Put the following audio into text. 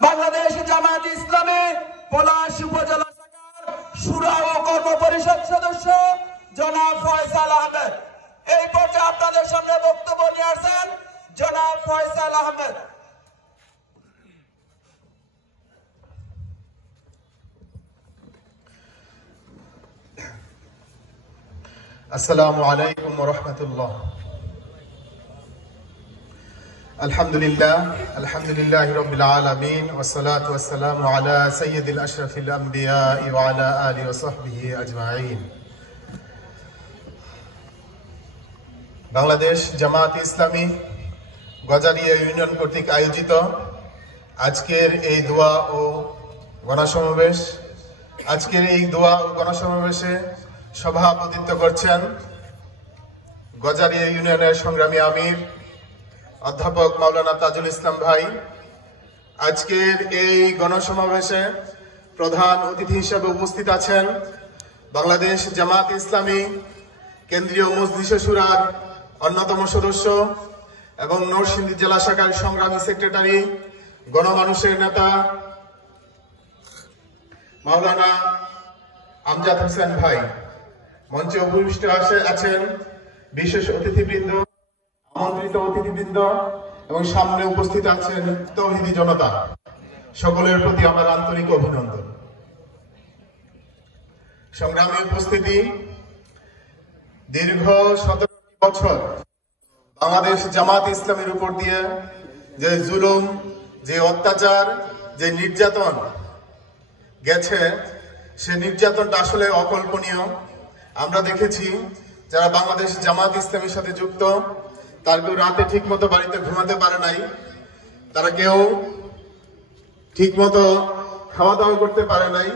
বাংলাদেশ জামাত ইসলামী পলাশ উপজেলা শাখার শুরা ও কর্ম পরিষদ সদস্য জনাব ফয়সাল আহমেদ। এই পর্যায়ে আপনাদের সামনে বক্তব্য নিয়ে আসছেন জনাব ফয়সাল আহমেদ। আসসালামু আলাইকুম ওয়া রাহমাতুল্লাহ। আলহামদুলিল্লাহি রাব্বিল আলামিন ওয়াস সালাতু ওয়াস সালামু আলা সাইয়্যিদিল আশরাফিল আমবিয়া ওয়া আলা আলিহি ওয়া সাহবিহি আজমাইন। বাংলাদেশ জামাত ইসলামী গজারিয়া ইউনিয়ন কর্তৃক আয়োজিত আজকের এই দোয়া ও গণসমাবেশ, গণসমাবেশে সভাপতিত্ব করছেন গজারিয়া ইউনিয়নের সংগ্রামী আমির অধ্যাপক মাওলানা তাজুল ইসলাম ভাই। আজকের এই গণসমাবেশে প্রধান অতিথি হিসেবে উপস্থিত আছেন বাংলাদেশ জামাত ইসলামী কেন্দ্রীয় মজলিস শুরার অন্যতম সদস্য এবং নরসিংদী জেলা শাখার সংগ্রামী সেক্রেটারি, গণমানুষের নেতা মাওলানা আমজাদ হোসেন ভাই। মঞ্চে উপবিষ্ট আছেন বিশেষ অতিথিবৃন্দ, আমন্ত্রিত অতিথিবৃন্দ এবং সামনে উপস্থিত আছেন তৌহিদি জনতা। সকলের প্রতি আমার আন্তরিক অভিনন্দন। সংগ্রামী উপস্থিতি, দীর্ঘ 17 বছর বাংলাদেশ জামাত ইসলামের উপর দিয়ে যে জুলুম, যে অত্যাচার, যে নির্যাতন গেছে, সে নির্যাতনটা আসলে অকল্পনীয়। আমরা দেখেছি যারা বাংলাদেশ জামাত ইসলামের সাথে যুক্ত, তার কেউ রাতে ঠিক মতো বাড়িতে ঘুমাতে পারে নাই, তারা কেউ ঠিক মতো খাওয়া দাওয়া করতে পারে নাই।